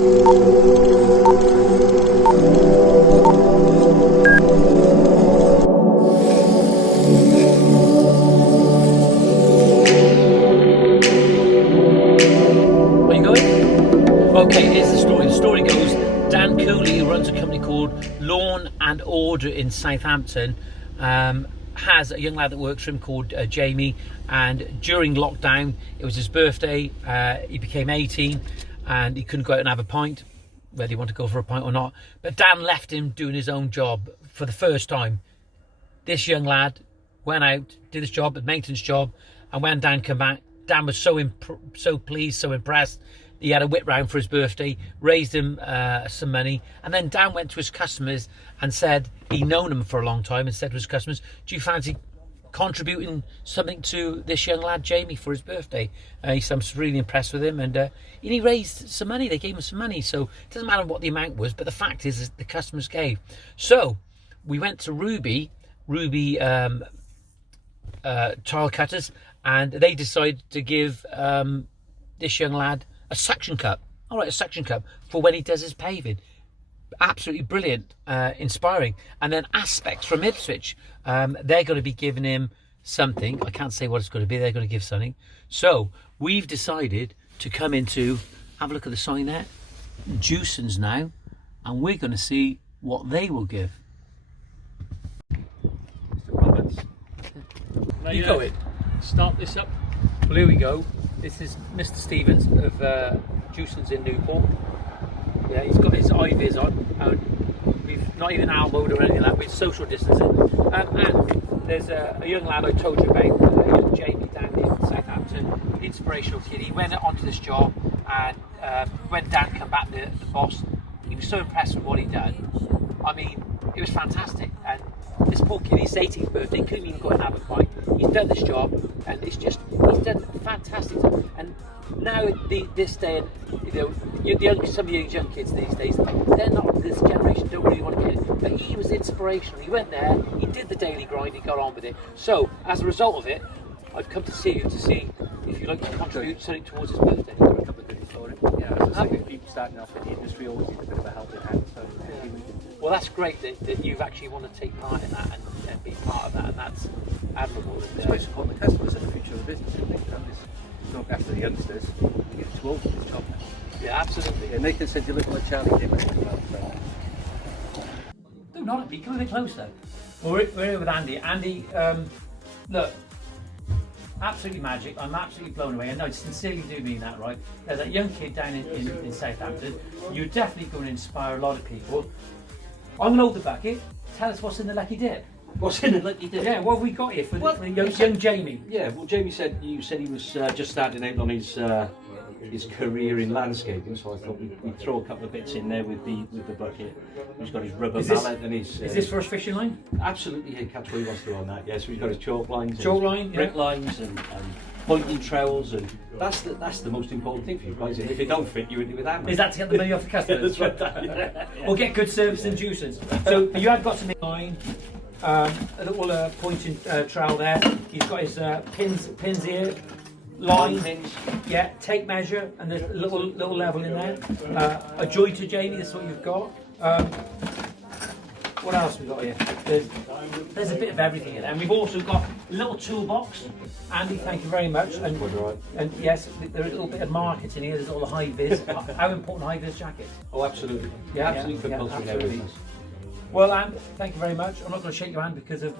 Okay, here's the story. The story goes, Dan Cooley, who runs a company called Lawn and Order in Southampton, has a young lad that works for him called Jamie, and during lockdown, it was his birthday, he became 18 and he couldn't go out and have a pint, whether he wanted to go for a pint or not, but Dan left him doing his own job for the first time. This young lad went out, did his job, a maintenance job, and when Dan came back, Dan was so pleased, so impressed. He had a whip round for his birthday, raised him some money, and then Dan went to his customers and said, he'd known them for a long time, and said to his customers, do you fancy contributing something to this young lad Jamie for his birthday? He said, I'm really impressed with him, and he raised some money. They gave him some money, so it doesn't matter what the amount was, but the fact is the customers gave. So we went to Ruby tile cutters, and they decided to give this young lad a suction cup. All right, a suction cup for when he does his paving. Absolutely brilliant, inspiring. And then Aspects from Ipswich, they're going to be giving him something. I can't say what it's going to be. They're going to give something. So we've decided to come into, have a look at the sign there, Jewsons now, and we're going to see what they will give. Mr. Roberts. You go in. Start this up. Well, here we go. This is Mr. Stevens of Jewsons in Newport. Yeah, he's got his eye-vis on. We've not even elbowed or anything like that. We're social distancing. And there's a young lad I told you about, young Jamie down in Southampton, inspirational kid. He went onto this job, and when Dan came back, the boss, he was so impressed with what he'd done. I mean, it was fantastic. And this poor kid, his 18th birthday, couldn't even go and have a fight. He's done this job, and it's just, he's done fantastic. And now, this day, some of you young kids these days, they're not, this generation don't really want to get it. But he was inspirational. He went there, he did the daily grind, he got on with it. So, as a result of it, I've come to see you to see if you'd like to contribute something towards his birthday. Got a couple of goodies for him. Yeah, as I say, people starting off in the industry always need a bit of a helping hand. So, well, that's great that you've actually want to take part in that and be part of that, and that's admirable. it's about supporting the customers and the future of the business. I think look after the youngsters. You get too old for this job now. Yeah, absolutely. Yeah, Nathan said you look like Charlie Dimmer as well. So. No, not a bit. Come a bit closer. Well, we're here with Andy. Andy, look, absolutely magic. I'm absolutely blown away, and I sincerely do mean that, right? There's that young kid down in Southampton. You're definitely going to inspire a lot of people. I'm going to hold the bucket. Tell us what's in the lucky dip. What's in the lucky dip? Yeah, what have we got here for young Jamie? Yeah, well, Jamie said he was just starting out on his career in landscaping, so I thought we'd throw a couple of bits in there with the bucket. He's got his rubber mallet and his. Is this for a fishing line? Absolutely, yeah, catch what he wants to on that. Yes, yeah, so he's got his chalk lines, brick lines, and pointing trowels, and that's the most important thing for you guys. And if it don't fit, you with that. Is that to get the money off the customers? Yeah, that's right. Yeah. Or get good service in Jewsons. So you have got some line. A little pointing trowel there. He's got his pins here, line pins. Yeah, tape measure, and there's a little level in there. A jointer, Jamie. That's what you've got. What else we got here? There's a bit of everything in there, and we've also got a little toolbox. Andy, thank you very much. And yes, there's a little bit of marketing here. There's all the high vis. How important high vis jackets? Oh, absolutely. Yeah, absolutely. Absolutely. Well, Anne, thank you very much. I'm not going to shake your hand because of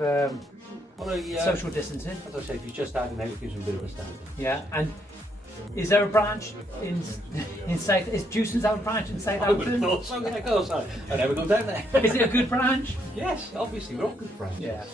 social distancing. As I say, if he's just starting out, it gives him a bit of a start. Yeah, and is there a branch in South? Is Jewsons have a branch in Southampton? I would have thought so. Yeah, of course. I never go down there. Is it a good branch? Yes, obviously, we're all good branches. Yeah.